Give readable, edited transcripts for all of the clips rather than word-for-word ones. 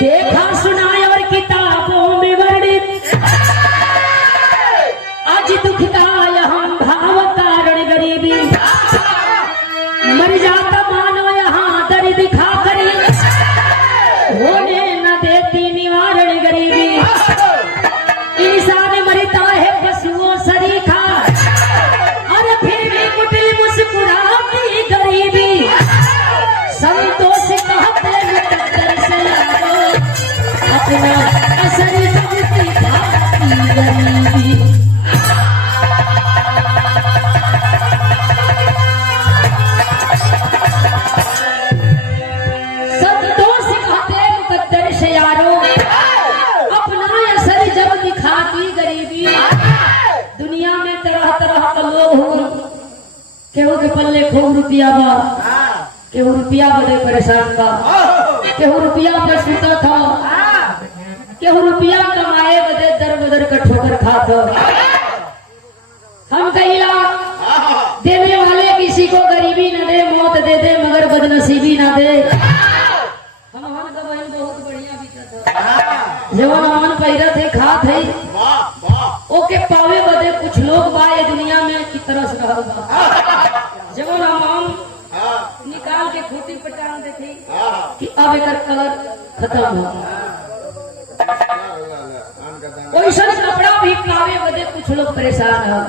देखा सुना और किताबों में वर्णित आज दुखता यहाँ भाव कारण गरीबी मर जाता मानो यहाँ दर्द दिखा करी होने न देती निवारण गरीबी इंसान मरता है पशुओं सरीखा और फिर भी कुटिल मुस्कुराती गरीबी संतोष कहते मुकद्दर से अपना असर जमती भाती गरीबी संतोष कहते मुकद्दर से यारो अपना असर जब दिखाती गरीबी दुनिया में तरह तरह का लोग हो केहू के पल्ले खूब रुपया बा केहू रुपया बदे परेशान बा केहू रुपया पर सुता था केहू रुपया कमाए बदे दर बदर का ठोकर खात हम कहिला देने वाले किसी को गरीबी न दे मौत दे दे मगर बदनसीबी ना दे हम का बहन बहुत बढ़िया बीतत जवन हमन पहिरत है खात है ओके पावे बदे कुछ लोग बा ये दुनिया में की तरस रहल बा जवन हम निकाल के खूटी पटान देखी कि अब एक कलर खत्म हो वैसा कपड़ा भी पावे बदे कुछ लोग परेशान हो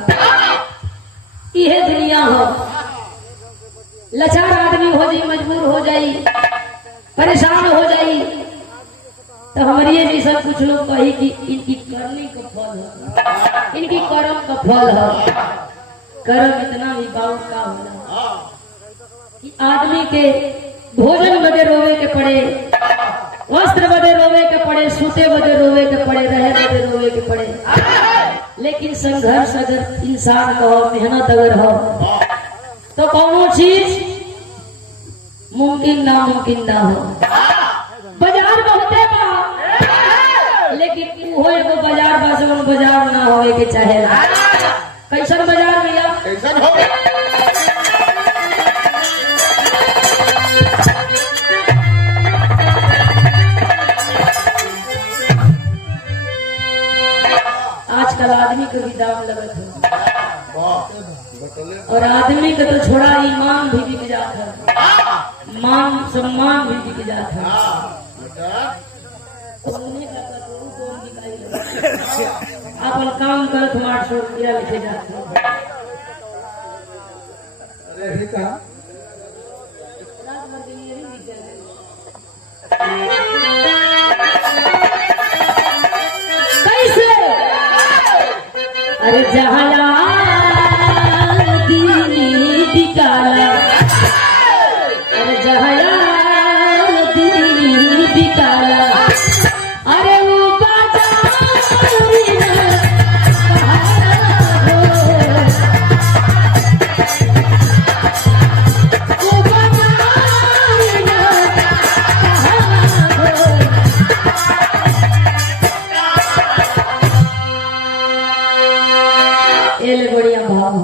यह दुनिया हो लाचार आदमी हो जाई मजबूर हो जाई परेशान हो जाई तो हमारी ये जैसा कुछ लोग कही कि इनकी करनी का फल हो इनकी कर्म का फल हो कर्म इतना भी बाउल का होला कि आदमी के भोजन बदे रोवे के पड़े वस्त्र बदे रोवे के पड़े सूते बदे रोवे के पड़े रहे बदे रोवे के पड़े लेकिन संघर्ष अगर इंसान का हो मेहनत अगर हो तो कौनो चीज मुमकिन ना हो बाजार बहुते बा लेकिन वो एगो बाजार बा जवन बाजार ना होवे के चाहे कैसन बाजार भैया कैसन हो आजकल आदमी को भी दाम लगत है और आदमी का तो छोड़ा ईमान भी बिक जाता है मान सम्मान भी बिक जाता है अपन काम करत 800 रुपया लिखे जाते कैसे अरे जहाला दीनी बिकाला अरे जहाला दीनी बिकाला अरे वो बढ़िया भाव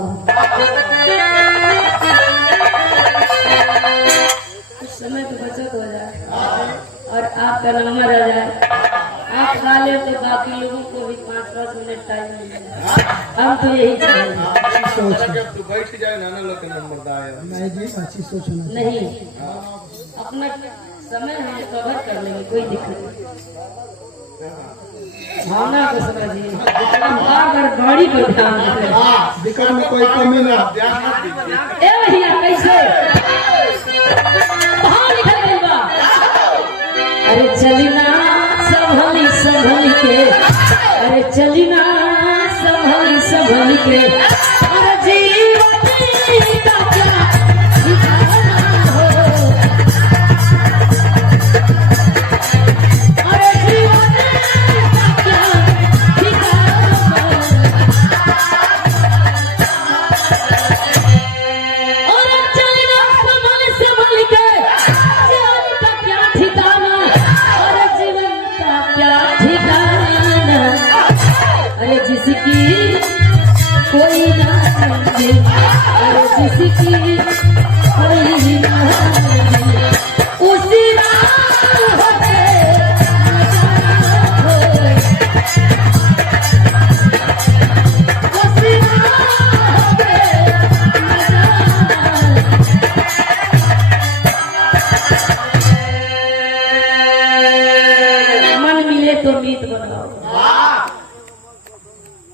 कुछ समय तो बचत हो जाए और आपका नंबर आ जाए आप खा ले तो बाकी लोगों को भी 5-5 मिनट टाइम मिल जाए हम तो यही नहीं अपना समय हम कवर कर लेंगे कोई दिक्कत नहीं भावना को समझिए अगर गाड़ी पर ध्यान देते में कोई कमी ना ए भैया कैसे कहाँ लिखल गई बा अरे चलना संभल के अरे चलना संभल के अरे जीवन का क्या ठिकाना हो अरे जीवन जिसकी कोई ना समझे और जिसकी कोई ना उसी राह पे उसी राह पे मन मिले तो मीत बनाओ,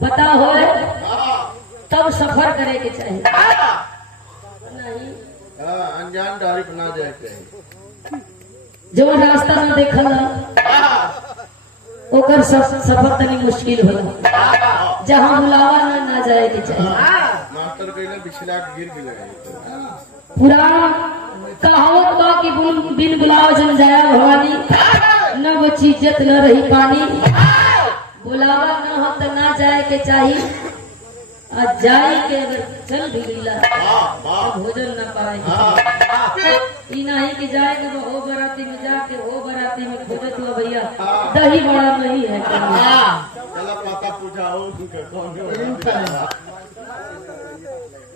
पता हो तब सफर करे के चाहिए, नहीं अनजान डारी बना जाए। जो रास्ता न देखल ओकर सफर तनी मुश्किल होला, जहाँ बुलावा ना जाए के चाहिए। मास्टर कहले बिछला गिर गए। पुराण कहावत बा कि बिन बुलावा जन जाया भवानी, न वो चीजत न रही पानी। बुलावा न हो तो ना जाए के चाहिए, और जाए के अगर चल भी गईला तो भोजन न पाए। ई नहीं कि जाए के हो बराती में जाके हो बराती में खोजत हुआ भैया दही बड़ा नहीं है। चला पता पूछाओ कौन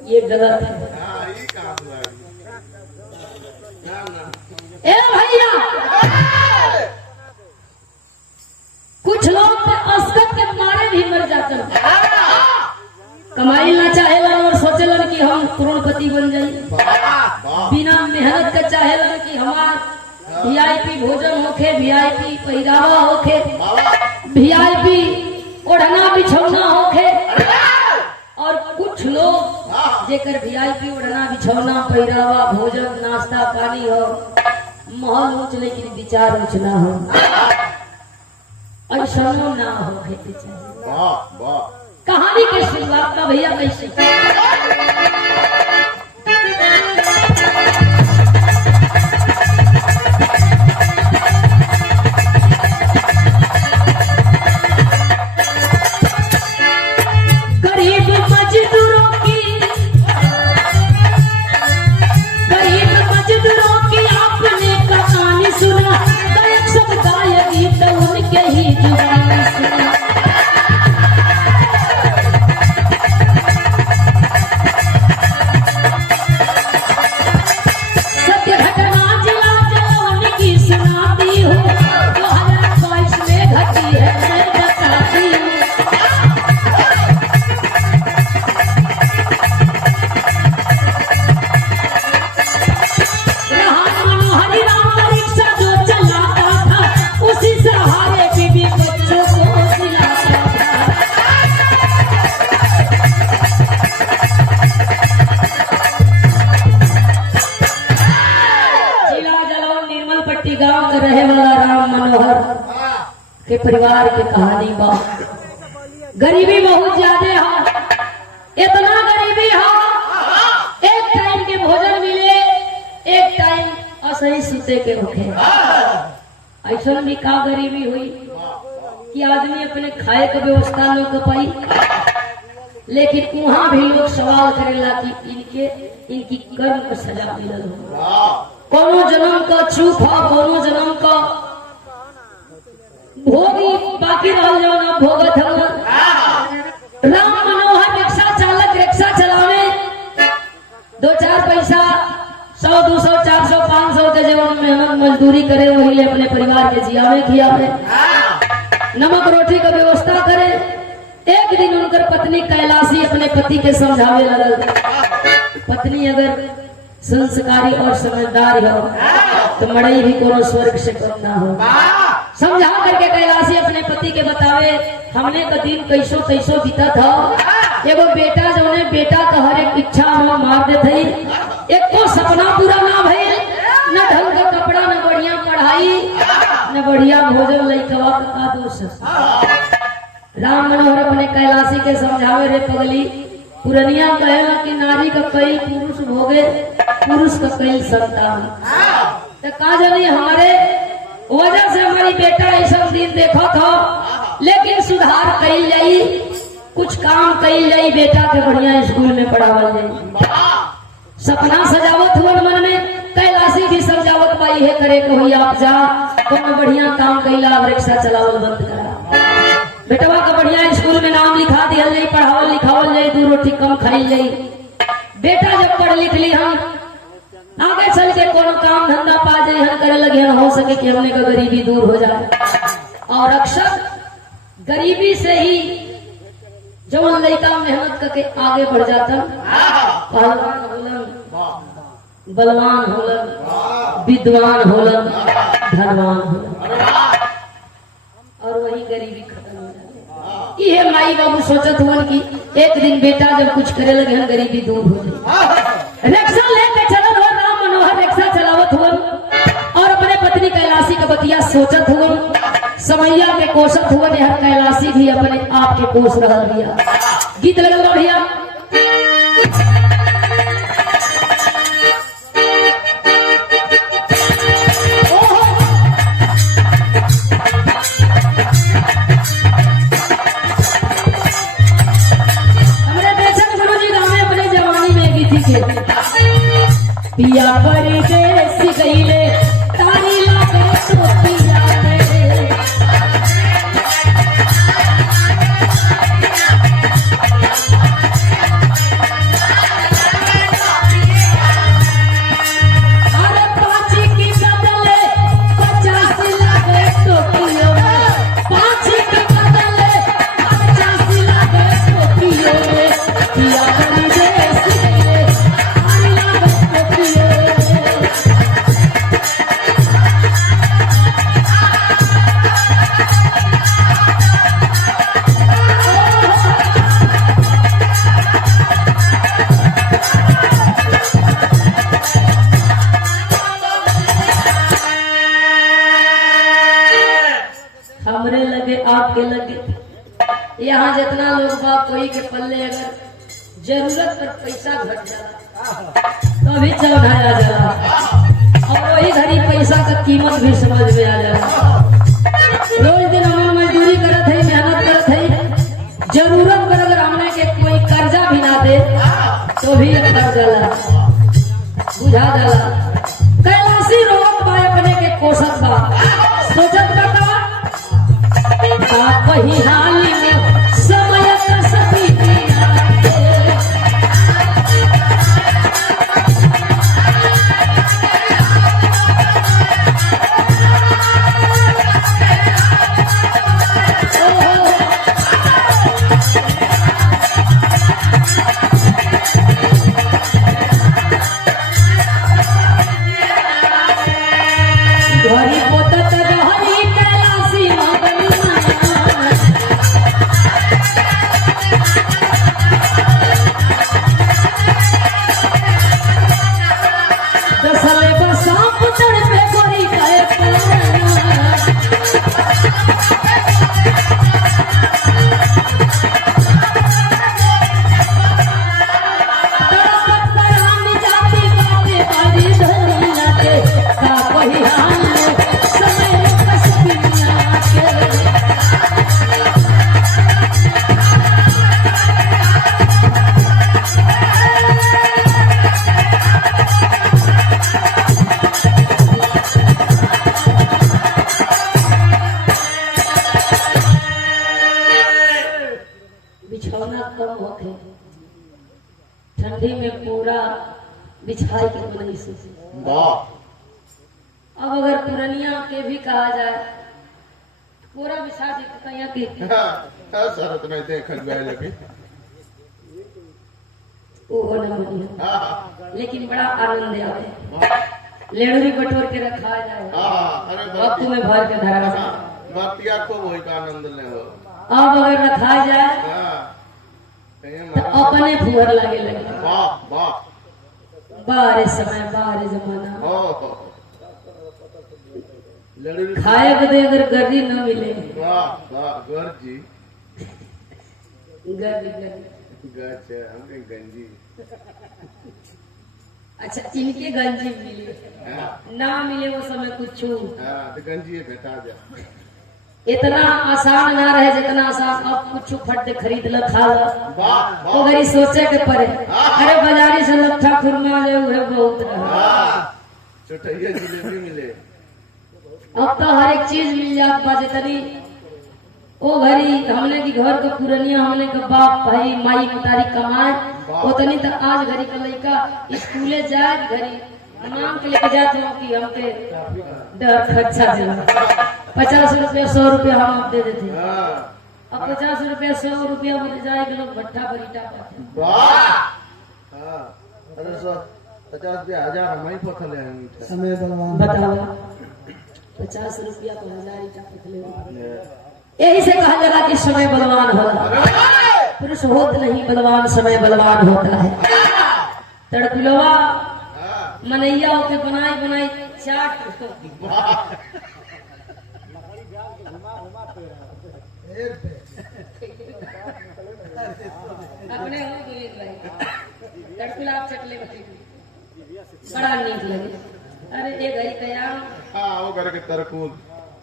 ये गलत है। ये कहां से ए भैया कुछ लोग तो असकत के मारे भी मर जाते हैं, कमाई ना चाहेलन और सोचेलन कि हम करोड़पति बन जाए। बिना मेहनत के चाहेलन कि हमार वीआईपी भोजन होखे, वीआईपी पहिरावा होखे, वीआईपी ओढ़ना बिछौना होखे। और कुछ लोग जेकर वीआईपी ओढ़ना बिछौना पहिरावा भोजन नाश्ता पानी हो, महल ऊंच लेकिन विचार ऊंच ना हो, ऐसा ना हो के चाहिए। कहानी के शुरुआत का भैया कैसे गरीब मजदूरों की आपने कहानी सुना, गायक सब गाय गीत उनके ही जुबान सुना। सत्य घटना जिला जलवन की सुनाती हूँ, 2022 में घटी है मैं बताती हूँ। गांव का रहे वाला राम मनोहर के परिवार की कहानी बा। गरीबी बहुत ज्यादा है, इतना गरीबी है एक टाइम के भोजन मिले, एक टाइम असही सुते के होखे। ऐसा भी का गरीबी हुई कि आदमी अपने खाए का व्यवस्था न कर पाई, लेकिन वहां भी लोग सवाल करेला कि इनकी कर्म का सजा मिलल हो, कोनो जन्म का चूक हो, कोनो जन्म का भोगी बाकी रह जाओ ना भोगत हो। राम मनोहर रिक्शा चालक, रिक्शा चलावे, 2-4 पैसा 100, 200, 400, 500 के जीवन मेहनत मजदूरी करे, वही ले अपने परिवार के जियावे खियावे, नमक रोटी का व्यवस्था करे। एक दिन उनकर पत्नी कैलाशी अपने पति के समझावे लगल। पत्नी अगर संस्कारी और समझदार हो तो मड़ई भी कोनो स्वर्ग से कम ना हो। समझा करके कैलाशी अपने पति के बतावे, हमने का दिन कैसो तैसो बीता था, एगो बेटा जो ने बेटा का हर एक इच्छा हम मार देते, एक को सपना पूरा ना भइल, न ढंग का कपड़ा, न बढ़िया पढ़ाई, न बढ़िया भोजन, लइकवा का दोष। राम मनोहर अपने कैलाशी के समझावे, रे पगली, पुरनिया कहेला कि नारी का कई पुरुष भोगे, पुरुष का कई संतान। तो का जानी हमारे वजह से हमारी बेटा ऐसा दिन देखा था, लेकिन सुधार कई जाई, कुछ काम कई जाई, बेटा के बढ़िया स्कूल में पढ़ावल जाई। सपना सजावत हुआ मन में, कैलाशी भी समझावत पाई है करे को भैया आप जा कोनो बढ़िया काम कैला, रिक्शा चलावल बंद करा, बेटवा का बढ़िया स्कूल में नाम लिखा दिया जाए, पढ़ावल लिखावल जाए, 2 रोटी कम खाई जाए। बेटा जब पढ़ लिख ली हम आगे चल के कोनो काम धंधा पा जाए हन करे लगे हन हो सके कि हमने का गरीबी दूर हो जाए। और अक्सर गरीबी से ही जवन लड़का मेहनत करके आगे बढ़ जाता, पहलवान होलन, बलवान होलन, विद्वान होलन, धनवान होलन, और वही गरीबी खत्म हो जाती। ये माई बाबू सोचत हुआ कि एक दिन बेटा जब कुछ करे लगे हन गरीबी दूर हो जाए। रिक्शा लेके चलन हो, राम मनोहर रिक्शा चलावत हुआ और अपने पत्नी कैलाशी का बतिया सोचत हुआ, समैया के कोसत हुआ, यह कैलाशी भी अपने आप के कोस रहा भैया। गीत लगल भैया। पिया परदेस गईले तारी लागे तो पिया रे, अरे 5 की बदले 50 लागे तो पियो, 5 की बदले 50 लागे तो पियो रे। पिया परदेस गईले तारी लागे तो पियो। हमरे लगे आपके लगे यहाँ जितना लोग बाप कोई के पल्ले अगर जरूरत पर पैसा घट जाला तो भी चढ़ाया जाला, और वही घड़ी पैसा का कीमत भी समझ में आ जाला। रोज दिन हम मजदूरी करत है, मेहनत करत है, जरूरत पर अगर हमने के कोई कर्जा भी ना दे तो भी कर जाला, बुझा जाला। कैलाशी रोक बा अपने के कोसत बा, सोचत बा वही हाल में समय का सभी दिया है। घरी पोतत रहली कैलाशी मगनिया, दसले बसाप चढ़ पे गोरी करे पलना, तड़पत रानी जाती बाते बारी धनी लागे, का वही हाल में समय कस दुनिया के। बिछौना कम होके ठंडी में पूरा बिछाई के बनी सोचे। अब अगर पुरनिया के भी कहा जाए पूरा बिछा दी तो कहीं के शरत नहीं देखल गए लगी। वो न बढ़िया, लेकिन बड़ा आनंद आवे। लेडरी बटोर के रखा जाए, अब तुम्हें भर के धरा जाए, बातिया को वही का आनंद ले हो। अब अगर रखा जाए तो अपने फुहर लगे लगे। वाह वाह, बारे समय बारे जमाना, लड़ी खाए बदे अगर गर्दी न मिले, वाह वाह, गर्जी गर्दी गर्दी, गच हमने गंजी। अच्छा इनके गंजी मिले ना मिले वो समय कुछ तो गंजी घटा जा। इतना आसान ना रहे जितना आसान अब कुछ फट दे खरीद ल खा ल, वो घरी सोचे के पड़े। अरे बाजारी से लट्ठा खुरमा ले उहे बहुत रहा, चटैया जिलेबी मिले। अब तो हर एक चीज मिल जात बा। जितनी ओ घरी हमने की घर का पुरनिया हमने का बाप भाई माई मुतारी कमाए, उतनी तो आज घरी का लड़का स्कूले जाए घरी मांग के लेके जाते हो कि हमके डर खर्चा देना 50 रुपया 100 रुपया हम आप दे देते हाँ अब 50 रुपया 100 रुपया मुझे जाएगा लोग भट्टा बरीटा पाते वाह हाँ अरे सर 50 रुपया 1000 हम ही पकड़ ले आएंगे समय बलवान बताओ 50 रुपया को 1000 ईटा पकड़े यही से कहा जाता कि समय बलवान होला पुरुष होत नहीं बलवान समय बलवान होता है तड़पिलवा मनैया होके बनाई बनाई चाट अपने हो बोलिए भाई तड़पिला आप चटले बड़ा नीक लगे अरे ये घड़ी कयाम हाँ वो करे के तरकूल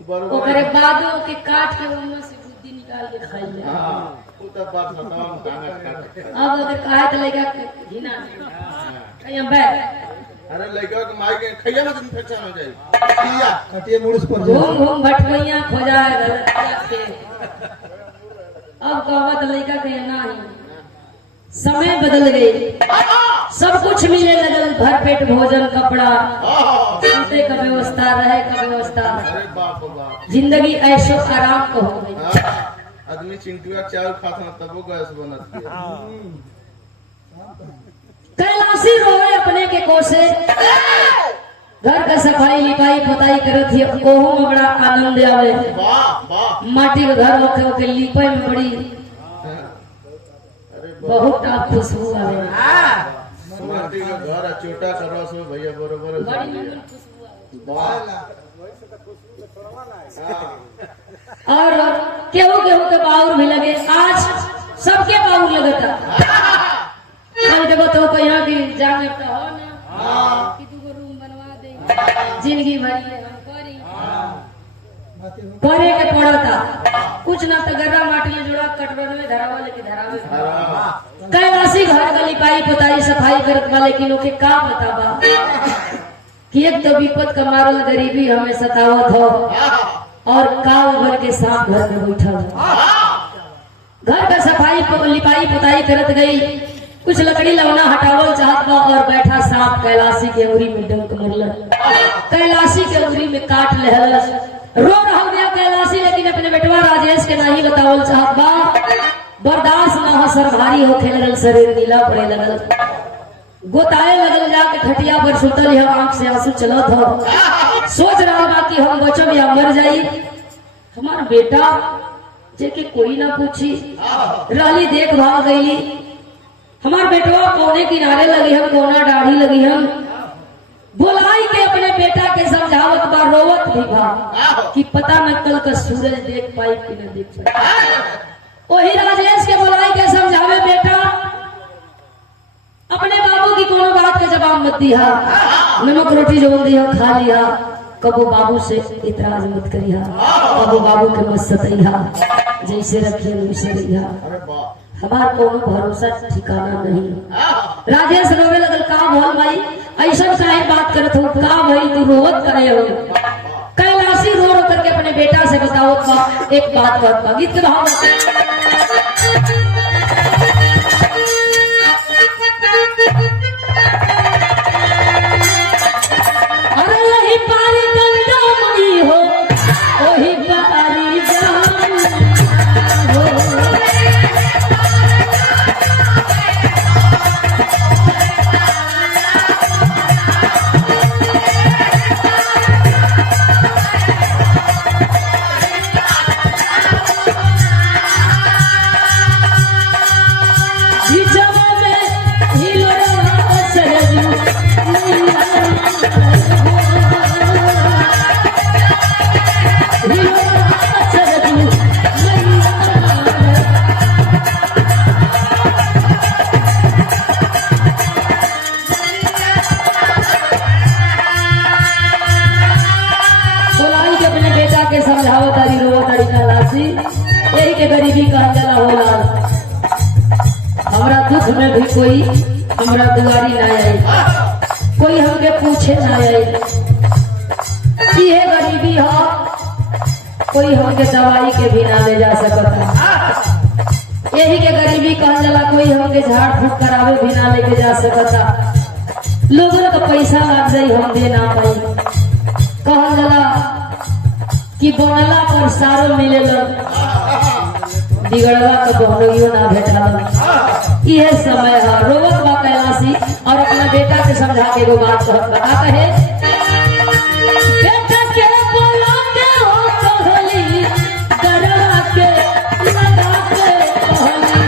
वो करे बादों के काट के उनमें से बुद्धि निकाल के खाई ले हाँ वो तब बात बताओ हम खाना खाते अब अगर कहा तो लेगा घिना कहीं बैठ अरे लड़का के माई के खैया में इन्फेक्शन हो जाएगी खैया कटिए मुड़स पर घूम घूम भटकैया खोजा है गलत के अब कहवा तो लड़का के ना ही समय बदल गए सब कुछ मिले लगल भरपेट भोजन कपड़ा सोते का व्यवस्था रहे का व्यवस्था अरे बाप रे बाप जिंदगी ऐशो आराम को हो गई हाँ, आदमी चिंटुआ चावल खाता तब वो गैस बनत है कैलाशी रोए अपने के कोसे घर का सफाई लिपाई पोताई करत ही ओहो में बड़ा आनंद आवे वाह वाह माटी के घर होके होके लिपाई में बड़ी अरे बहुत आप खुशबू आवे माटी का घर छोटा का रस हो भैया बरोबर बड़ी निमन खुशबू आवे वाह और केहू केहू के बाउर भी लगे आज सबके बाउर लगता कल देखो तो कहीं भी जाने तो हो ना कि तू रूम बनवा दे जिंदगी भरी ले हम करी करे के पड़ता कुछ ना तो गर्रा माटी में जोड़ा कटवर में धरावा लेके धरावे कैलाशी घर का लिपाई पोताई सफाई करत वाले की लोग के का बतावा कि एक तो विपद का मारल गरीबी हमें सतावत हो और काल भर के साथ घर में बैठल घर का सफाई लिपाई पोताई करत गई कुछ लकड़ी लवना हटावल चाहत बा और बैठा सांप कैलाशी के उंगली में डंक मरल कैलाशी के उंगली में काट लेहलस रो रहा गया कैलाशी लेकिन अपने बेटवा राजेश के नहीं बतावल चाहत बा बर्दाश्त न हो सर भारी होखे लगल शरीर नीला पड़े लगल गोताए लगल जाके खटिया पर सुतल है आंख से आंसू चलत हो सोच रहा बा कि हम बचब या मर जाई हमार बेटा जेके कोई ना पूछी रहली देखभाल गईली हमार बेटवा कोने किनारे लगी हम कोना दाढ़ी लगी हम बुलाई के अपने बेटा के समझावत बा रोवत भी बा कि पता न कल का सूरज देख पाई कि न देख पाई वही राजेश के बुलाई के समझावे बेटा अपने बाबू की कोनो बात का जवाब मत दिया नमक रोटी जो दिया खा लिया कबो बाबू से इतराज मत करिया कबो बाबू के मत सतैया जैसे रखिए वैसे रहिया अरे वाह हमार कोनो भरोसा ठिकाना नहीं राजेश रोवे लगल का भल भाई ऐसा काहे बात करत हो का भाई तू रोवत करे हो कैलाशी रो रो करके अपने बेटा से बतावत बा एक बात कहत बा गीत के भाव अरे यही पारी गंगा मई हो वही पारी जान हो यही के गरीबी का जला होला हमरा दुख में भी कोई हमरा दुआरी ना आई कोई हमके पूछे ना आई ये गरीबी हो कोई हमके दवाई के भी ना ले जा सकता यही के गरीबी कहल जला कोई हमके झाड़ फूक करावे भी ना लेके जा सकता लोगन का पैसा लग जाई हम दे ना पाई। कहल जला कि बनला पर सारो मिलेला, बिगड़ला तो बहनोइयो ना भेटाला। ये समय है रोवत बा कैलाशी और अपना बेटा के समझा के एगो बात कहत बता कहे बेटा के बोला के हो कहली डरा के लगा के कहली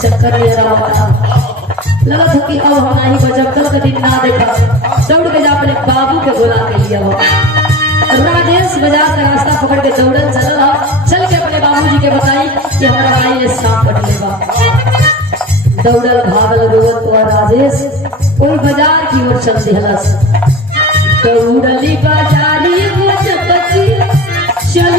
चक्कर ले रहा लगा था कि अब हम नहीं बचब, कल का दिन ना देखा। दौड़ के जा अपने बाबू के बुला के लिया हो। राजेश बाजार का रास्ता पकड़ के दौड़न चल के अपने बाबूजी के बताई कि हमारा भाई ये सांप कट लेगा। दौड़ल भागल रोवत हुआ राजेश कोई बाजार की ओर चल दिहला। दौड़ली बाजारी चल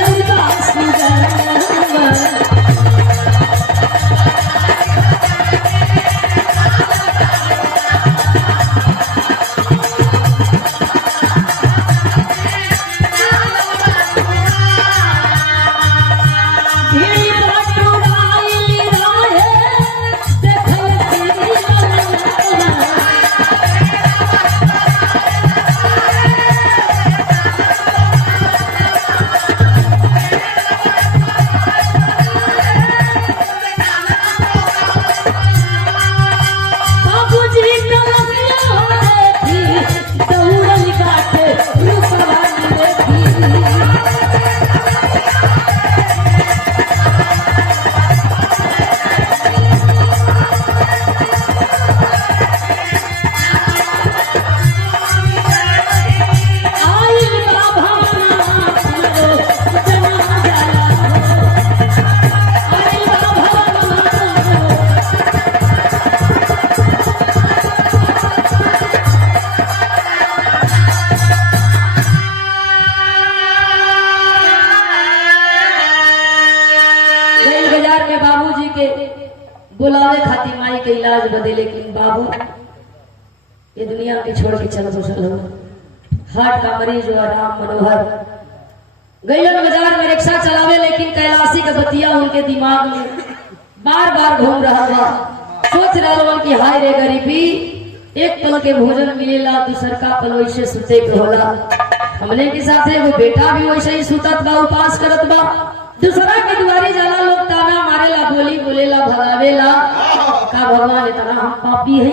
बुलावे खाती माई के इलाज बदे, लेकिन बाबू ये दुनिया के छोड़ के चल बसल हो। हार्ट का मरीज हुआ राम मनोहर गैलन बाजार में रिक्शा चलावे, लेकिन कैलाशी का बतिया उनके दिमाग में बार बार घूम रहा था। सोच रहा कि हाय रे गरीबी, एक पल के भोजन मिलेला, दूसर का पल वैसे सुते के होला। हमने के साथे वो बेटा भी वैसे ही सुतत बा, उपास करत बा। दूसरा के दुआरी जाला, लोग ताना मारेला, बोली बोलेला, भगावेला। का भगवान इतना हम पापी है,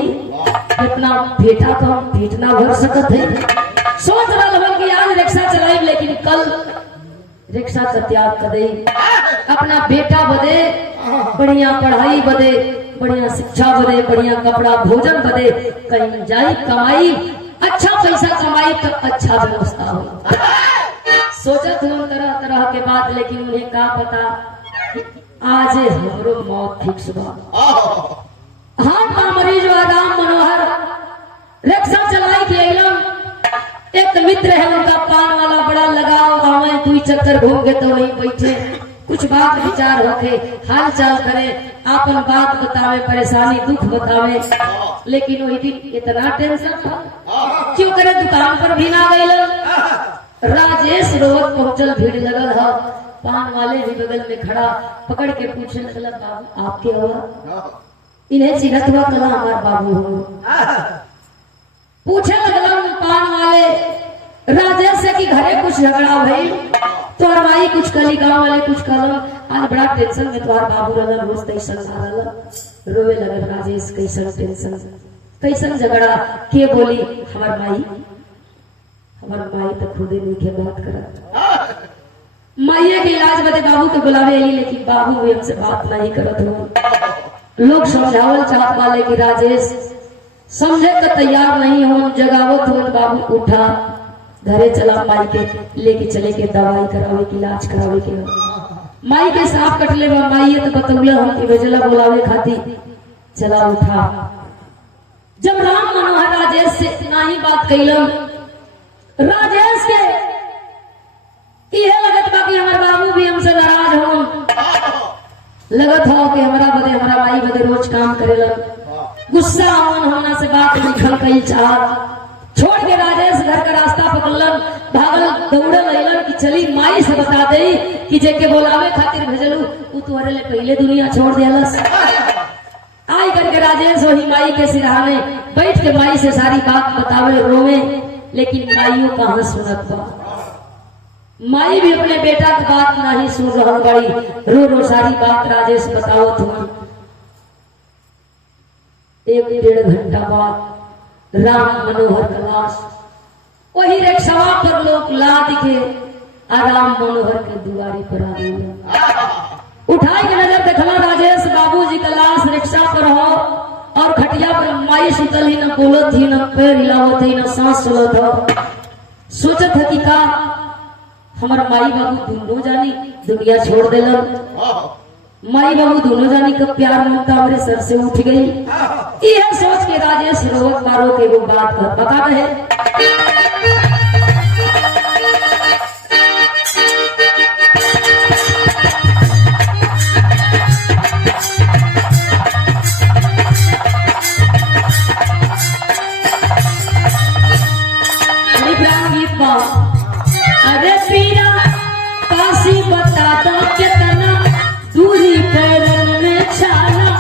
कितना बेटा तो हम पेट ना भर सकत है। सोच रहा कि आज रिक्शा चलाई, लेकिन कल रिक्शा का त्याग कर दे। अपना बेटा बदे, बढ़िया पढ़ाई बदे, बढ़िया शिक्षा बदे, बढ़िया कपड़ा भोजन बदे कहीं जाई कमाई, अच्छा पैसा कमाई तो अच्छा व्यवस्था हो। सोचत हूँ तरह तरह के बात, लेकिन उन्हें क्या पता आज हमरो मौत फिक्स बा। हाँ का मरीज राम मनोहर रिक्शा चलाई के एक मित्र है उनका, पान वाला बड़ा लगाव, हमें 2 चक्कर घूम के तो वहीं बैठे, कुछ बात विचार होके, हाल चाल करे, आपन बात बतावे, परेशानी दुख बतावे। लेकिन वही दिन इतना टेंशन था क्यों करे, दुकान पर भी ना गई। राजेश रोज पहुंचल, भीड़ लगल है। पान वाले भी बगल में खड़ा पकड़ के पूछने लगला, बाबू आपके हुआ? इन्हें चिन्हत हुआ, कला हमार बाबू हो। पूछे लगला पान वाले राजेश से कि घरे कुछ झगड़ा भई, तो माई कुछ कली, गाँव वाले कुछ कलम, आज बड़ा टेंशन में तुम्हार बाबू रहल, रोज तैसन रहल। रोवे लगल राजेश, कैसन टेंशन, कैसन झगड़ा, के बोली? हमार माई तो खुदे नहीं के बात करा। माइया के इलाज बदे बाबू के बुलावे अली, लेकिन बाबू भी हमसे बात नहीं करत हो। लोग समझावल चाहत वाले कि राजेश समझे तो तैयार नहीं हो, जगावत हो। बाबू उठा, घरे चला माई के लेके चले के दवाई करावे के इलाज करावे के माई के सांप कटले बा माई तो बतौला हम कि भेजला बुलावे खाती चला उठा। जब राम मनोहर राजेश से इतना ही बात कैलन राजेश के ये लगत बा कि हमार बाबू भी हमसे नाराज हो लगत हो कि हमारा बदे हमारा माई बदे रोज काम करेला गुस्सा आवन होना से बात निकल कई चाह छोड़ के राजेश घर का रास्ता पकड़लन भागल दौड़ल अइलन कि चली माई से बता दे कि जेके बोलावे खातिर भेजलू उ तोहरे ले पहले दुनिया छोड़ देलस। आई करके राजेश वही माई के सिरहाने बैठ के माई से सारी बात बतावे रोवे लेकिन माईओ कहां सुनत बा। माई भी अपने बेटा की बात नहीं सुन रहा बड़ी रो रो सारी बात राजेश बतावत हुआ। 1-1.5 घंटा बाद राम मनोहर का लाश वही रिक्शा पर लोग लाद के राम मनोहर के दुआरी पर आ गई। उठाई के नजर देखला राजेश बाबूजी का लाश रिक्शा पर हो और खटिया पर माई सुतल ही न बोलत ही न पैर हिलावत ही न सांस चलत हो। सोचत है कि का हमार माई बाबू दोनों जानी दुनिया छोड़ देलन। माई बाबू दोनों जानी का प्यार ममता मेरे सर से उठ गई। यह सोच के राजेश रोवत मारो के वो बात कर बता रहे। अरे पीरा काशी बता दो कितना दूरी पैरन में छाना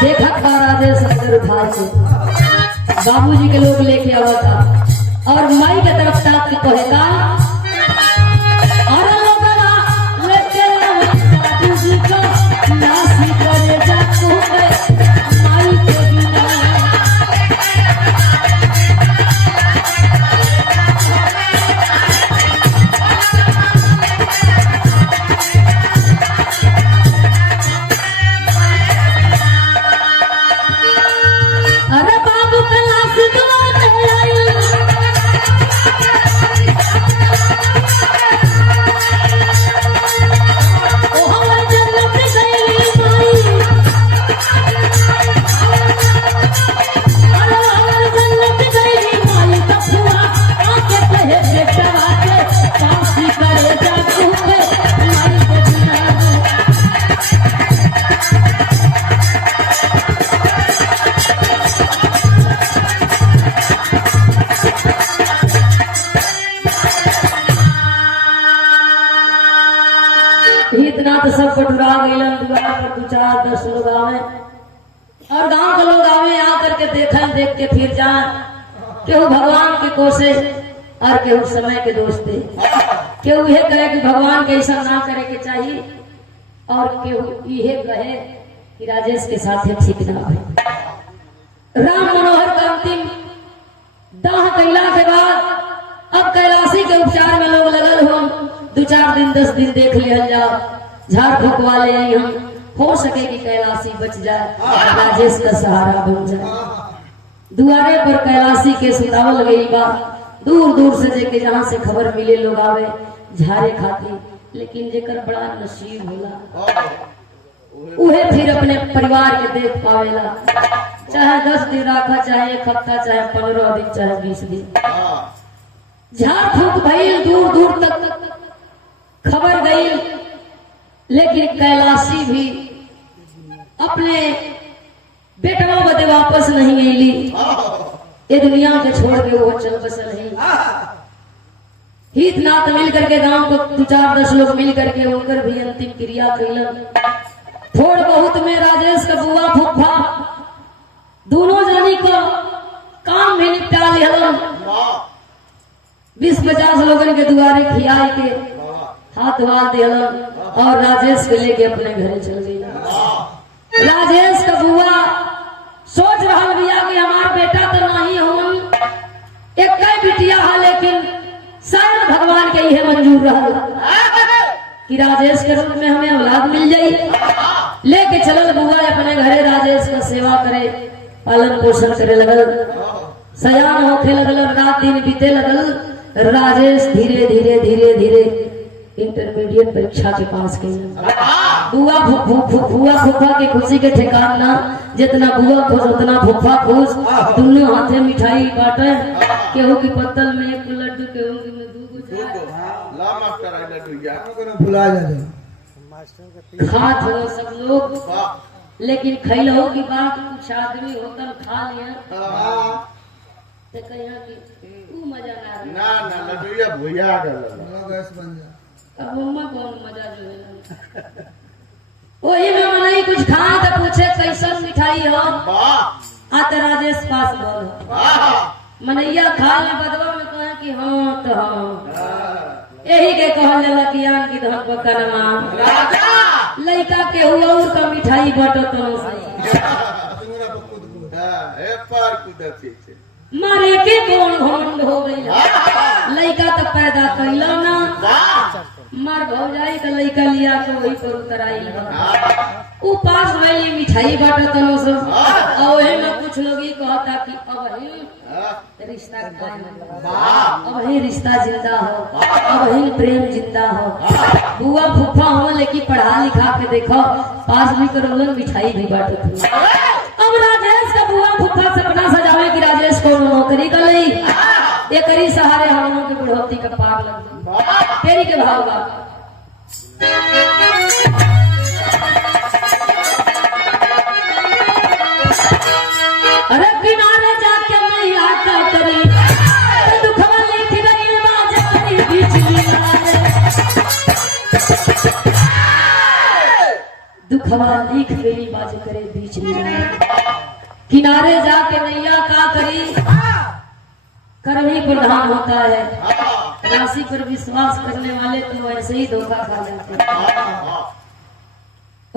देखा था राजेश अंदर उठा के बाबूजी के लोग लेके आवा था और माई के तरफ ताक के कहेगा और लोगरा लेके बाबूजी को नासी करे जा तू माई के बिना। अरे बाबू का लाश इतना तो सब बटुरा गइलन दुआर पर 2-4-10 लोग आवे और गांव के लोग आवे आकर के देखन देख के फिर जाए केहू भगवान के कोसे और केहू समय के दोस्ते केहू ये कहे कि भगवान के ऐसा ना करे के चाहिए और केहू ये कहे कि राजेश के साथ ठीक ना भई। राम मनोहर का अंतिम दाह कैला के बाद अब कैलाशी के उपचार में लोग लगल हो 2-4 दिन 10 दिन देख लिया जाओ झाड़ फूक वाले हम हो सके कि कैलाशी बच जाए राजेश का सहारा बन जाए। दुआरे पर कैलाशी के सुतावल गई बा दूर दूर से जेके जहाँ से खबर मिले लोग आवे झारे खाती लेकिन जेकर बड़ा नसीब होला उहे फिर अपने परिवार के देख पावेला चाहे 10 दिन रखा चाहे 1 हफ्ता चाहे 15 दिन चाहे 20 दिन झाड़ फूक भइल दूर दूर तक खबर गई लेकिन कैलाशी भी अपने बेटवा बदे वापस नहीं अली। ये दुनिया के छोड़ के वो चल बसल है। हित नात मिल करके गांव को 2-4-10 लोग मिल करके होकर भी अंतिम क्रिया कैलन। थोड़ बहुत में राजेश का बुआ फुफा दोनों जानी को काम भी निपटा लिहलन। 20-50 लोगन के दुआरे खियाई के हाथ धोवा दिहलन और राजेश को लेके अपने घरे चल गई। राजेश का बुआ सोच रहा भैया कि हमार बेटा तो नहीं हो एक कई बिटिया है, लेकिन शायद भगवान के ये मंजूर रहा कि राजेश के रूप में हमें औलाद मिल जाई। लेके चलल बुआ अपने घरे, राजेश का सेवा करे, पालन पोषण करे लगल, सयान होखे लगल, रात दिन बीते लगल। राजेश धीरे धीरे धीरे धीरे इंटरमीडिएट परीक्षा के पास गई। बुआ फुफा फुफा के खुशी के ठिकान ना, जितना बुआ खुश उतना फुफा खुश। दोनों हाथे मिठाई बांटे, केहू की पत्तल में एक लड्डू, केहू की में दो ला मास्टर आई लड्डू या भुला जाए खात हो सब लोग। लेकिन खैलहो की बात कुछ आदमी होकर खा लिया तो कहिया कि तू मजा ना ना लड्डू या भुया गल गैस बन जा। अब मम्मा कौन मजा जो है वही में मनई कुछ खाए तो पूछे कैसन मिठाई हो। आते राजेश पास बोल मनैया खा ले, बदवा में कहे कि हाँ तो हाँ। यही के कहल जाला कि आन की धन पकड़वा लड़का के हुआ का मिठाई बटो तो मारे के कौन घमंड हो गई। लड़का तो पैदा कैलो ना, मार भौजाई का लड़का लिया के वही पर उतराई। ऊ पास वाली मिठाई बांटत तनो सो, और वही में कुछ लोग ही कहता कि अब ही रिश्ता कायम हो, अब ही रिश्ता जिंदा हो, अब ही प्रेम जिंदा हो। बुआ फूफा हो, लेकिन पढ़ा लिखा के देखो पास भी करो, मिठाई भी बांटत। अब राजेश का बुआ फूफा सपना सजावे कि राजेश को नौकरी कर ली, ये करी सहारे हमनों के बुढ़ौती का पार लग जाए। तेरी के भाव बा अरे किनारे जाके मैं आता करी तो दुखवा लिख रही बाज करी बिजली दुखवा लिख गई बाज करे बिजली किनारे जाके नैया का करी। कर्म ही प्रधान होता है, राशि पर विश्वास करने वाले तो ऐसे ही धोखा खा जाते हैं।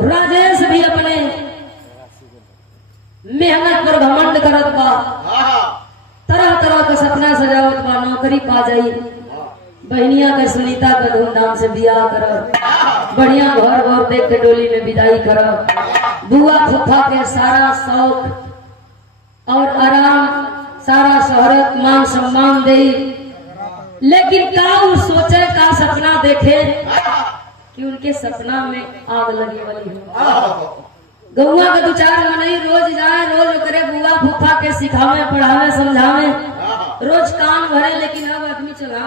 राजेश भी अपने मेहनत पर घमंड करत बा, तरह तरह का सपना सजावत बा, नौकरी पा जाई, बहनिया के सुनीता का धूमधाम से बियाह कर, बढ़िया घर घर देख के डोली में विदाई कर, बुआ फूफा के सारा शौक और आराम, सारा शोहरत मान सम्मान दे। लेकिन का वो सोचे का सपना देखे कि उनके सपना में आग लगे वाली हो। गौआ का दो चार मनई रोज जाए, रोज करे बुआ फूफा के सिखावे पढ़ावे समझावे, रोज कान भरे, लेकिन अब आदमी चला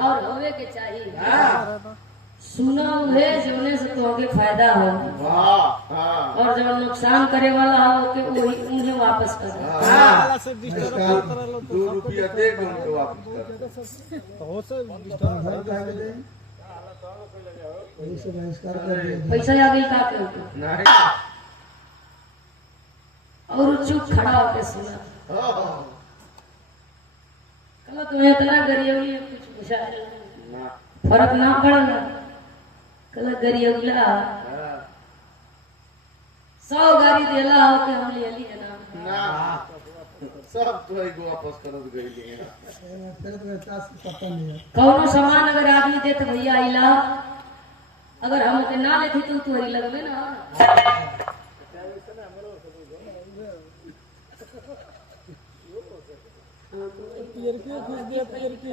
और होवे के चाहिए सुना हुए जोने से तो आगे फायदा हो, और जो नुकसान करे वाला हो के उन्हें वापस कर। 2 रुपया दे उनको वापस पैसा आ गई का के और चुप खड़ा होकर सुना। कल तुम्हें इतना गरीबी कुछ बुझा फर्क ना पड़ना। कल गरीबला 100 गाड़ी देला हो के हम ले ली ना सब तो एक वापस कर गई। कौनो सामान अगर आदमी दे तो भैया आइला, अगर हम के ना लेती तो तू हरी लगवे ना।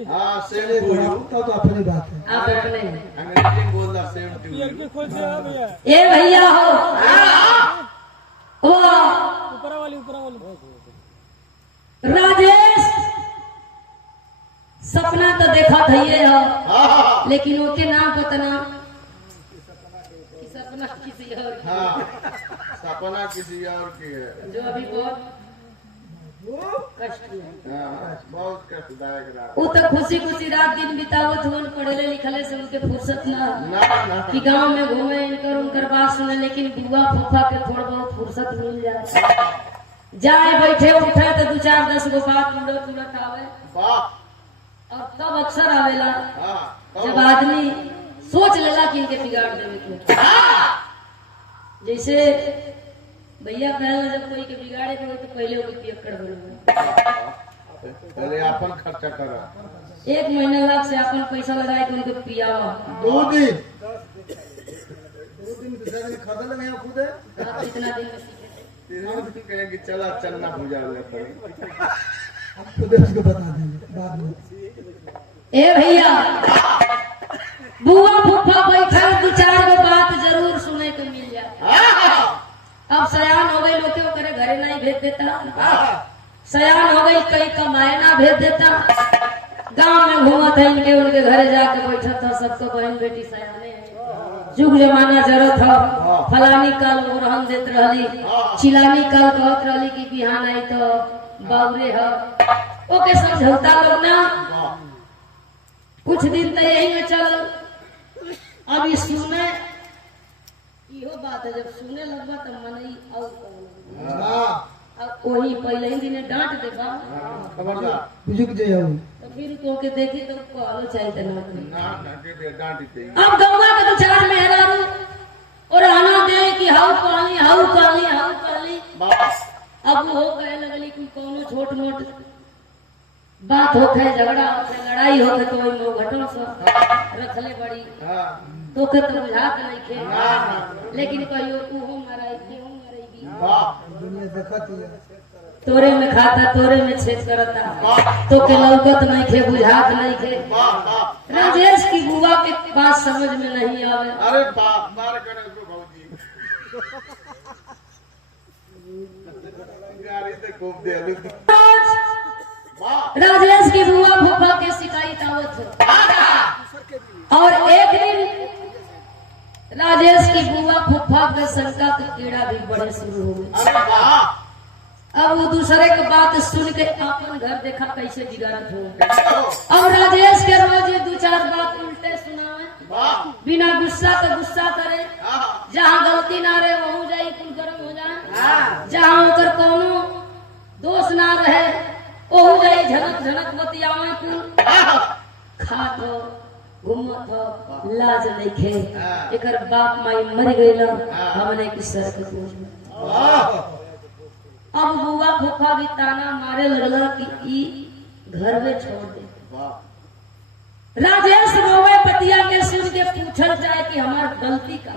हाँ सेम टू यू तो अपनी बात है। आप अपने अंग्रेजी बोल दा सेम टू यू। ये भैया हो ऊपर वाली राजेश सपना तो देखा था ये हो, लेकिन उसके नाम को तना सपना किसी और की। हाँ सपना किसी और की है जो अभी बहुत कष्ट है। हाँ, बहुत कष्टदायक रहा। वो तो खुशी खुशी रात दिन बितावत हुन, पढ़े लिखले से उनके फुर्सत ना कि गांव में घूमे इनकर उनकर बात सुने, लेकिन बुआ फूफा के थोड़ा बहुत फुर्सत मिल जाए, जाए बैठे उठे तो 2-4-10 गो बात उड़त आवे। और तब अक्सर आवेला जब आदमी सोच लेला कि इनके बिगाड़ देवे के। जैसे भैया कहला जब कोई के बिगाड़े के तो पहले वो पियक्कड़ बने, पहले अपन खर्चा करा। 1 महीना लाख से अपन पैसा लगाए के उनको पियावा। 2 दिन दूसरा दिन खरीद ले खुद है। आप कितना दिन में सीखे? 3 दिन कहेंगे चला चलना भुजा ले हम खुद उसको बता देंगे बाद में। ए भैया बुआ फूफा बैठा 2-4 गो बात जरूर सुने के मिल जाए। अब सयान हो गई लोग क्यों करे घरे नहीं भेज देता। सयान हो गई कहीं कमाए ना भेज देता। गांव में घूमत है इनके उनके घरे जाके बैठा था। सबको बहन बेटी सयाने हैं। जुग जमाना जरूरत है। फलानी कल वो रहन देत रहली, चिलानी कल कहत रहली कि बिहान आई तो बावरे है। ओके समझौता लोग ना कुछ दिन तो यही में चल। अभी सुने इहो बात है, जब सुने लगवा तो मनई और अब वही पहले ही दिन डांट देगा खबरदार बुजुर्ग जे हो तो फिर तो के देखी तो कहलो चाहिए तो ना करी। ना दे डांट दे। अब गौवा के 2-4 मेहरारू और आना दे कि हाउ कहली हाउ कहली हाउ कहली। अब वो कहे लगली कि कोनो छोट मोट बात होखे, झगड़ा होखे, लड़ाई होखे तो वही लोग घटों से रखले बड़ी तो के तो बुझात नहीं खे। लेकिन कहियो तू हो माराई के हो मारेगी। दुनिया देखती है। तोरे में खाता तोरे में छेद करता तो के लौकत नहीं खे, बुझात नहीं खे। राजेश की बुआ के बात समझ में नहीं आवे। अरे बाप मार करे तो भौजी गाड़ी से खूब दे लू। राजेश की बुआ फूफा के शिकायत आवत है। और एक दिन राजेश की बुआ फूफा के शंका के कीड़ा भी बड़े शुरू हो गए। अरे वाह अब वो दूसरे के बात सुन के अपन घर देखा कैसे बिगाड़त हो। अब राजेश के रोज 2-4 बात उल्टे सुनावे, बिना गुस्सा तो गुस्सा करे। जहाँ गलती ना रहे वहू जाई कुल गर्म हो जाए। जहाँ होकर कोनो दोष ना रहे वहू जाई झनक झनक बतियावे कुल। खात हो घूमत हो लाज नहीं खे। एकर बाप माई मर गई हमने की सर के बोझ में। अब बुआ फूफा भी ताना मारे लगला कि ई घर में छोड़ दे। राजेश रोवे पतिया के सुन के पूछल जाए कि हमार गलती का।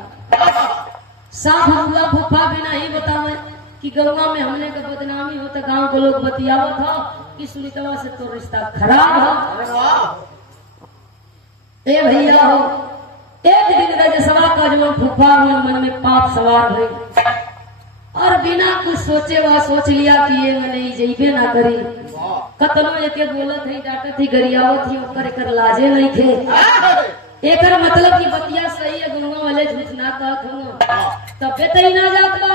साफ बुआ फूफा भी नहीं बतावे कि गौवा में हमने का बदनामी हो तो गांव के लोग बतियावत हो कि सुनीतवा से तो रिश्ता खराब हो। ए भैया हो एक दिन राजेशवा का जो फूफा मन में पाप सवार हुई और बिना कुछ सोचे वह सोच लिया कि ये मैंने जइबे ना करी। कतनो एके बोलत है डांटत ही गरियावत ही ओकर एकर लाजे नहीं थे। एकर मतलब की बतिया सही है, गुंगा वाले झूठ ना कहत हो तबे तो ही ना जात बा।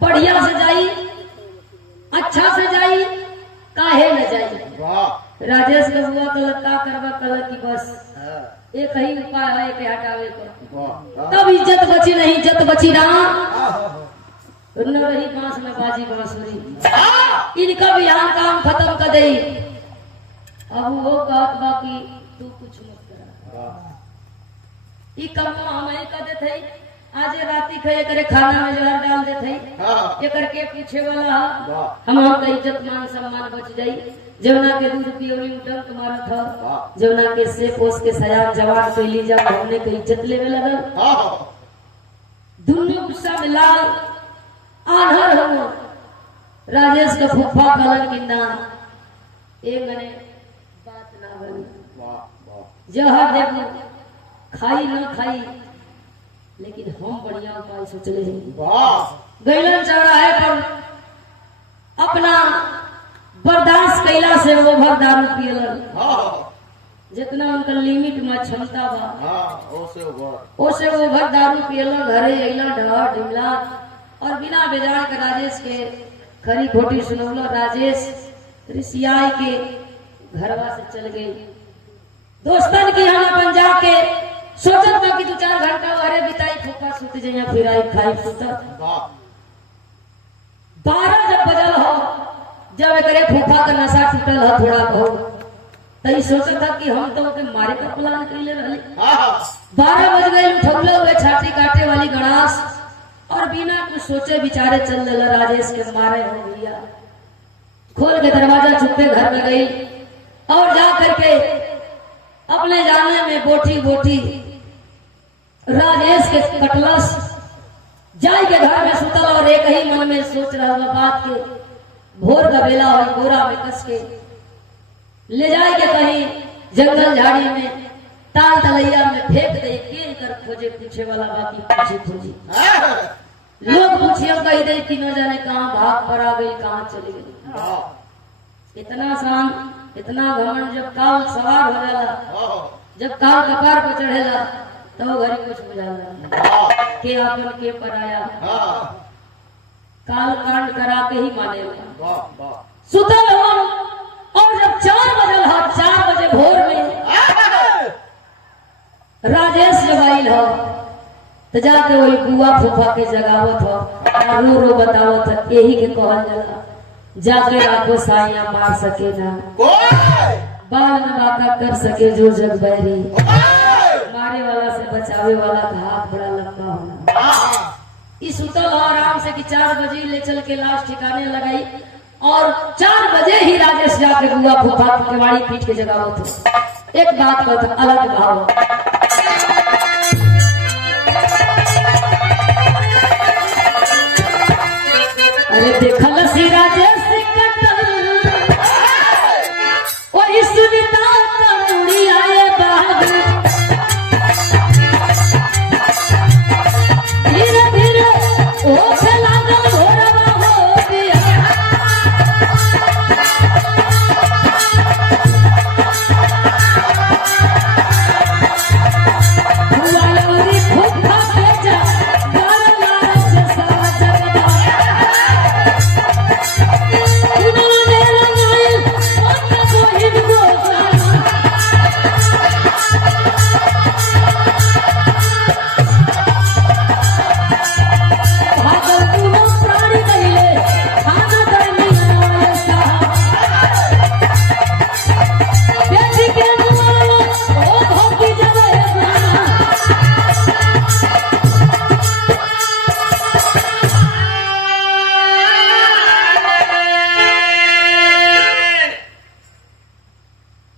बढ़िया से जाई अच्छा से जाई काहे न जाई। राजेश के बुआ कल का करवा कल की बस एक ही उपाय है के हटावे को। तब इज्जत बची नहीं, इज्जत बची ना न रही बांस में बाजी बांसुरी। इनका भी यहाँ काम खत्म कर दे। अब वो कहत बा कि तू कुछ मत कर। ई काम हम ही कर देते। आज राती खाए करे खाना में जहर डाल देते। ये करके पूछे वाला हम का इज्जत मान सम्मान बच जाई। जवना के 2 रुपये उठल तुम्हारा था, जवना के से पोस के सयान जवान कैली जब हमने के इज्जत लेवे लगल। दोनों गुस्सा में लाल आधर हो। राजेश का फूफा कलन की ना ए मने बात ना बनी। जहर देखो खाई न खाई लेकिन हम बढ़िया उपाय सोचले हैं। गैलन चौराहे पर अपना बर्दाश्त कैला से वो भर दारू पियलन। जितना उनका लिमिट में क्षमता बा ओसे वो भर दारू पियलन। घरे अइला ढह ढिमला और बिना बेजान के राजेश के खरी खोटी सुनौला। राजेश रिसियाई के घरवा से चल गई। दोस्तन की हम अपन जाके सोचत बा कि 2-4 घंटा घरे बिताई फूफा सुत जइया फिर आई खाई सुतत। 12 जब बजल हो जब एकरे फूफा का नशा टूटल हो थोड़ा बहुत तई सोचत था कि हम तो के मारे का प्लान कैले रहले। 12 बज गए उठौले हुए छाती काटे वाली गड़ास और बिना कुछ सोचे बिचारे चल देला राजेश के मारे हो गया। खोल के दरवाजा चुपके घर में गई और जा करके अपने जाने में बोटी बोटी राजेश के कटलस जाई के घर में सुतल और एक ही मन में सोच रहा हुआ बात के भोर का बेला और बोरा में कस के ले जाए के कहीं जंगल झाड़ी में ताल तलैया में फेंक दे के कर खोजे पीछे वाला बाकी पीछे खोजी लोग पूछिए कही दे कि न जाने कहाँ भाग पर आ गई कहाँ चली गई। इतना शांत इतना घमंड जब काल सवार हो जाला जब काल कपार पर चढ़ेला तो घरी कुछ बुझाला के आपन के पराया काल कांड करा के ही मानेगा सुतल हो और जब 4 बजल हो 4 बजे भोर में राजेश जब आइल हो तो जाके वही बुआ फूफा के जगावत हो रो रो बतावत हो यही के कहल जाला जाके राखो साइया मार सके ना बाल न बाका कर सके जो जग बैरी मारे वाला से बचावे वाला का हाथ बड़ा लंबा होना। इस उतल आराम से कि 4 बजे ले चल के लाश ठिकाने लगाई और 4 बजे ही राजेश जाके बुआ फूफा की केवाड़ी पीट के जगावत हो। एक बात का तो अलग भाव अरे देखल सी राजेश कटल और सुनीता मुड़ी आए बहादुर धीरे धीरे ओ लागल भोरवा हो गया वालौरी फूफा भेजा गाल लाल से सारा जगदा उन्होंने लगाए और को हिंदू भागल तुम प्राणी कहिले खाना करनी नवाले साहब बेटी के नवाले ओ भोगी जगह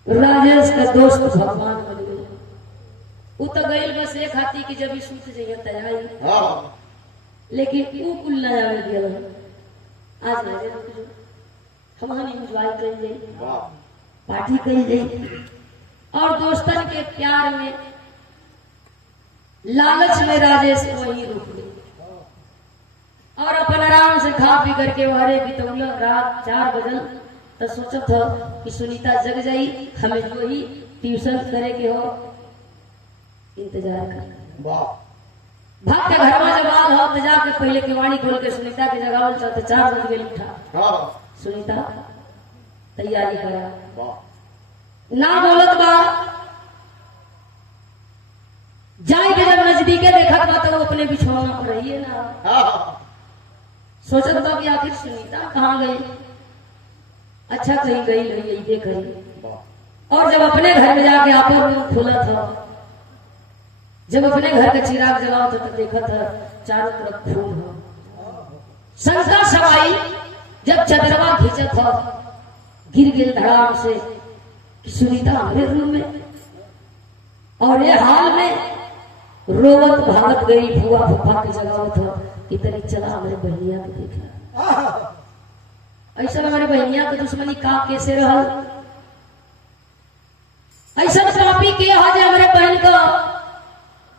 राजेश का दोस्त भगवान बन गए उ तो गईल बस एक हाथी की जब सूत जाइए तैयारी लेकिन उ कुल न जावे दिया आज राजेश को हम एंजॉय कर जाए पार्टी कर जाए और दोस्तन के प्यार में लालच में राजेश वही रुक गए और अपन आराम से खा पी करके वहरे बितौल रात 4 बजल तो सोचत हो कि सुनीता जग जाई हमें जो ही ट्यूशन करे के हो इंतजार कर भाग के घर में जब आल हो तो जाके पहले केवाड़ी खोल के सुनीता के जगावल चाहते 4 बज गए उठा सुनीता तैयारी करा ना बोलत बा जाए के जब नजदीके देखत बा तो वो अपने बिछौना पर रही है ना सोचत बा कि आखिर सुनीता कहाँ गई अच्छा कहीं गई नहीं ये करी और जब अपने घर में जाके आपन रूम खुला था जब अपने घर का चिराग जलाओ तो देखा था चारों तरफ खून हो शंका सवाई जब चदरवा खींचा था गिर गिर धड़ाम से कि सुनीता हमारे रूम में और ये हाल में रोवत भागत गई बुआ फूफा की जगह था इतनी चला हमारे बहनिया के देखा ऐसा हमारे बहनिया के दुश्मनी का कैसे रहल ऐसा पापी के आज हमारे बहन का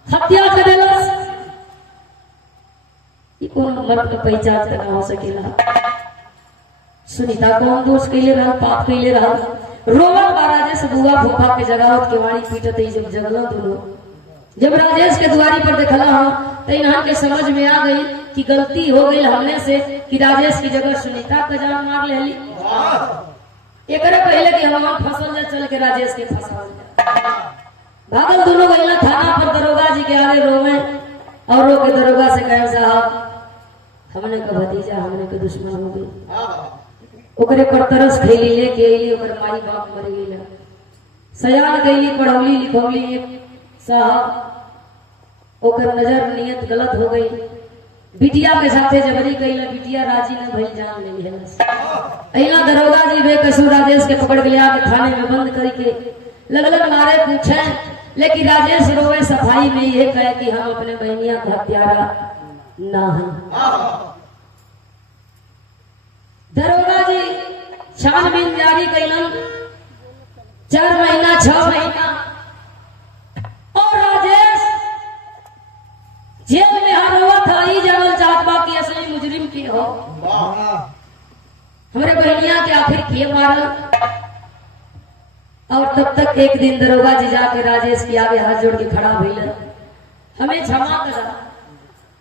हत्या कर देलस ये कौन मर्द का पहचान तक हो सकेला सुनीता कौन दोष कैले रहल पाप कैले रहल रोवन बा राजेश बुआ फूफा के जगावत केवाड़ी पीटत ही जब जगलो दोनों जब राजेश के द्वारी पर देखला हो तो इन्हां के समझ में आ गई कि गलती हो गई हमने से कि राजेश की जगह सुनीता का जान मार लेली एकरे पहले कि हम फसल जा चल के राजेश के फंसावल भागल दोनों गइला थाना पर दरोगा जी के आगे रोवे और रो के दरोगा से कहे साहब हमने का भतीजा हमने के दुश्मन हो गई ओकरे पर तरस खैली लेके अइली ओकर माई बाप मर गइला सयान गइली पढ़ौली लिखौली साहब ओकर नजर नियत गलत हो गई बिटिया के साथे जबरी कइला, बिटिया राजी न भइल, जान ले है। अइला दरोगा जी बेकसूर राजेश के पकड़ के लिया के थाने में बंद करके लगल मारे पूछे, लेकिन राजेश रोवे सफाई में ये कहे कि हम अपने बहनिया का हत्यारा ना है। दरोगा जी छानबीन जारी कैलन, 4 महीना 6 महीना, और राजेश जेल में हर था ही जानल चाहत बा कि असली मुजरिम के हो, हमरे बहनिया के आखिर के मारल। और तब तक एक दिन दरोगा जी जाके राजेश के आगे हाथ जोड़ के खड़ा भइल, हमें क्षमा करा,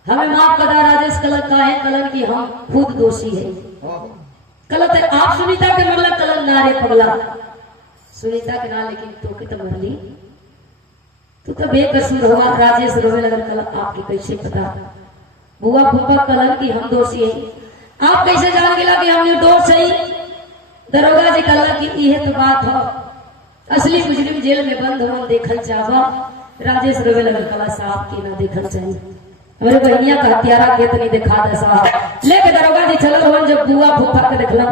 हमें माफ करा। राजेश कलक का है, कलन की हम खुद दोषी है। कलत है आप सुनीता के मरला, कलन ना रे पगला, सुनीता के ना, लेकिन तो के तो मरली, तू तो बेकसूर हुआ। राजेश रोवे लगल, कलन आपके कैसे पता? बुआ फूफा कलन की हम दोषी है, आप कैसे जान गेला कि हम निर्दोष है? दरोगा जी कलन की यह तो बात हो, असली मुजरिम जेल में बंद हो देखल चाहवा। राजेश रोवे लगल, कला साहब की ना देखल चाहिए, हमारे बहनिया का हत्यारा के नहीं दिखा दे साहब। लेके दरोगा जी चलल हो, जब बुआ फूफा के देखलन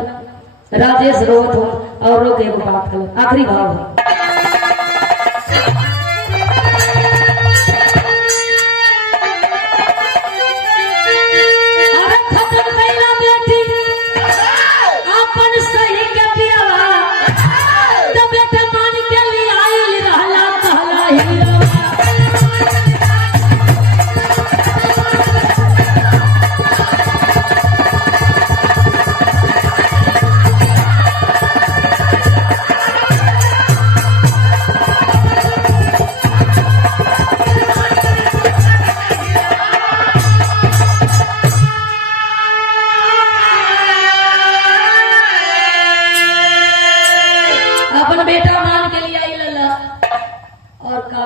राजेश रोवत हो और रो के एगो बात कलन, आखिरी भाव हो।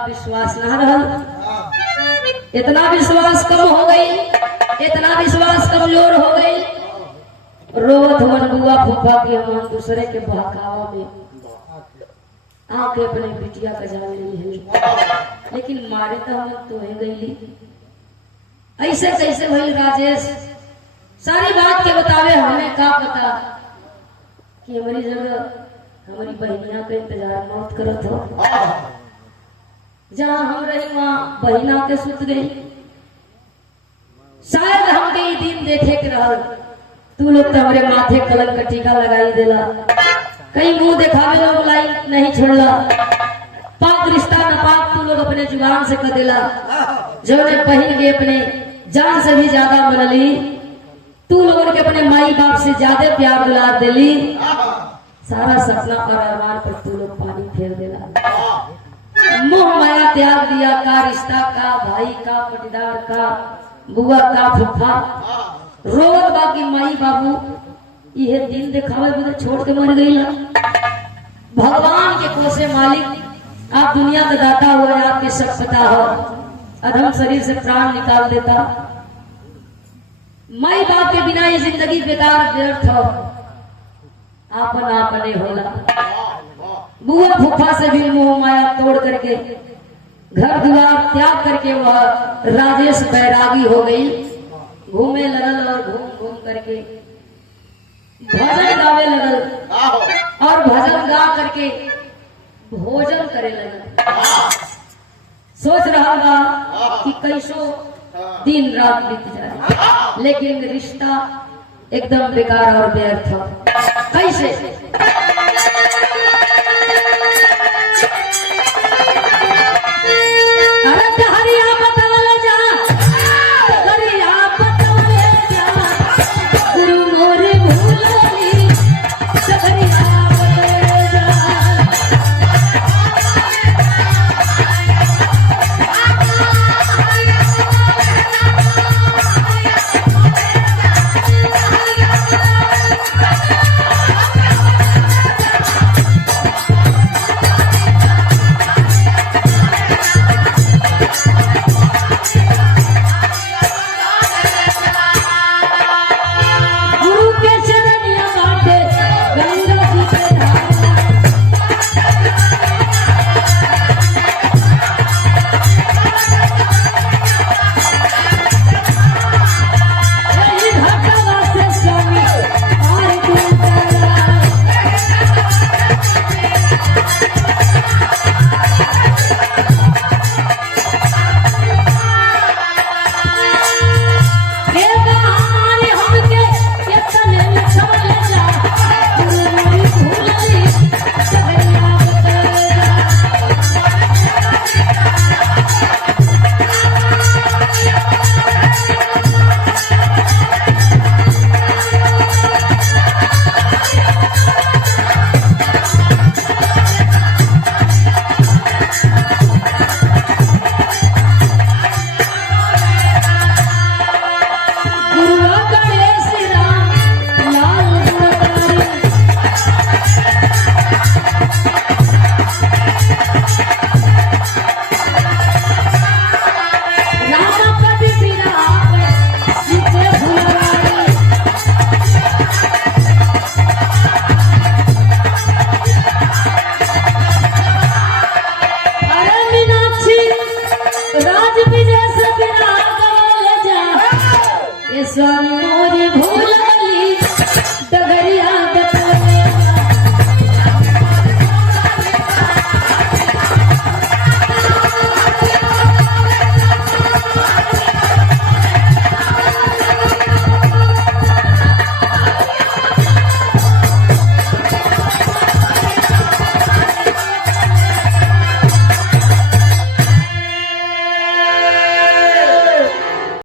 विश्वास ना रहल, इतना विश्वास कम हो गई, इतना विश्वास कमजोर हो गई। रोवत हमन बुआ फूफा की हम दूसरे के बहकावा में आके अपने बिटिया का जान ली है, लेकिन मारे तो हम तो है गई। ऐसे कैसे भइल राजेश? सारी बात के बतावे, हमें का पता कि हमारी जगह हमारी बहनिया का इंतजार मौत करत हो। जहाँ हम रही वहाँ बहना के सुत गई। शायद हम ये दिन देखे के रहल, तू लोग तो हमारे माथे कलंक का टीका लगाई देला, कहीं मुंह दिखावे लोग लाई नहीं छोड़ला, पाक रिश्ता नापाक तू लोग अपने जुबान से कर देला, जो ने पहन के अपने जान से भी ज्यादा मनली, तू लोगों के अपने माई बाप से ज्यादा प्यार दुलार दिली, सारा सपना और अरमान पर तू लोग पानी फेर देला। मोह माया त्याग दिया, का रिश्ता, का भाई, का पटीदार, का बुआ, का फूफा, रोवत बाकी माई बाबू यह दिन दिखावे बदे छोड़ के मर गई। भगवान के कोसे मालिक, आप दुनिया का दाता हुआ, आपके सब पता हो, अधम शरीर से प्राण निकाल देता। माई बाप के बिना ये जिंदगी बेकार व्यर्थ हो, आपन आपने होला। बुआ फूफा से भी मोह माया तोड़ करके घर द्वार त्याग करके वह राजेश बैरागी हो गई। घूमे लगल और घूम घूम करके भजन गावे लगल और भजन गा करके भोजन करे लगल। सोच रहा था कि कैसो दिन रात बीत जाए, लेकिन रिश्ता एकदम बेकार और व्यर्थ हो। कैसे